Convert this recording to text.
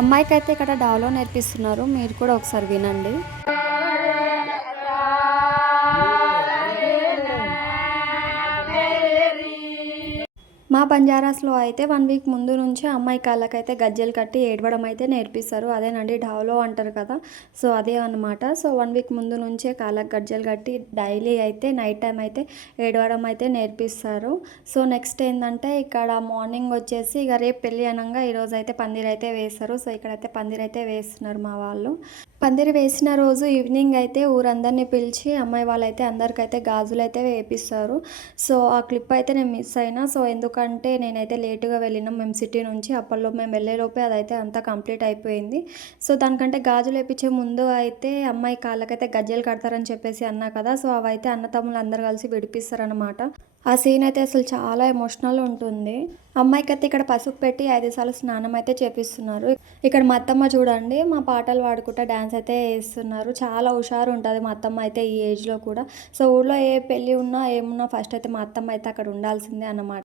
అమ్మాయికైతే ఇక్కడ డాలో నేర్పిస్తున్నారు. మీరు కూడా ఒకసారి వినండి. మా బంజారాస్‌లో అయితే 1 వీక్ ముందు నుంచే అమ్మాయి కాళ్ళకైతే గజ్జెలు కట్టి ఏడవడం అయితే నేర్పిస్తారు. అదేనండి డాలో అంటారు కదా! సో, అదే అనమాట. సో, 1 వీక్ ముందు నుంచే కాళ్ళకి గజ్జెలు కట్టి డైలీ అయితే నైట్ టైమ్ అయితే ఏడవడం అయితే నేర్పిస్తారు. సో, నెక్స్ట్ ఏందంటే ఇక్కడ మార్నింగ్ వచ్చేసి ఇక రేపు పెళ్లి అనంగా ఈరోజైతే పందిరైతే వేస్తారు. సో, ఇక్కడైతే పందిరైతే వేస్తున్నారు మా వాళ్ళు. పందిరి వేసిన రోజు ఈవినింగ్ అయితే ఊరందరిని పిలిచి అమ్మాయి వాళ్ళైతే అందరికైతే గాజులైతే వేపిస్తారు. సో, ఆ క్లిప్ అయితే నేను మిస్ అయినా. సో, ఎందుకంటే నేనైతే లేట్‌గా వెళ్ళినాం మేము సిటీ నుంచి. అప్పటిలోపు మేము వెళ్ళేలోపే అదైతే అంతా కంప్లీట్ అయిపోయింది. సో, దానికంటే గాజులు వేపించే ముందు అయితే అమ్మాయి కాళ్ళకైతే గజ్జెలు కడతారని చెప్పేసి అన్నా కదా! సో, అవైతే అన్నతమ్ములు అందరూ కలిసి విడిపిస్తారనమాట. ఆ సీన్ అయితే అసలు చాలా ఎమోషనల్ ఉంటుంది. అమ్మాయికైతే ఇక్కడ పసుపు పెట్టి 5 సార్లు స్నానం అయితే చేపిస్తున్నారు. ఇక్కడ మా అత్తమ్మ చూడండి మా పాటలు పాడుకుంటా డాన్స్ అయితే ఏస్తున్నారు. చాలా హుషారు ఉంటది మా అత్తమ్మ అయితే ఈ ఏజ్‌లో కూడా. సో, ఊర్లో ఏ పెళ్లి ఉన్నా, ఏమున్నా ఫస్ట్ అయితే మా అత్తమ్మ అయితే అక్కడ ఉండాల్సిందే అన్నమాట.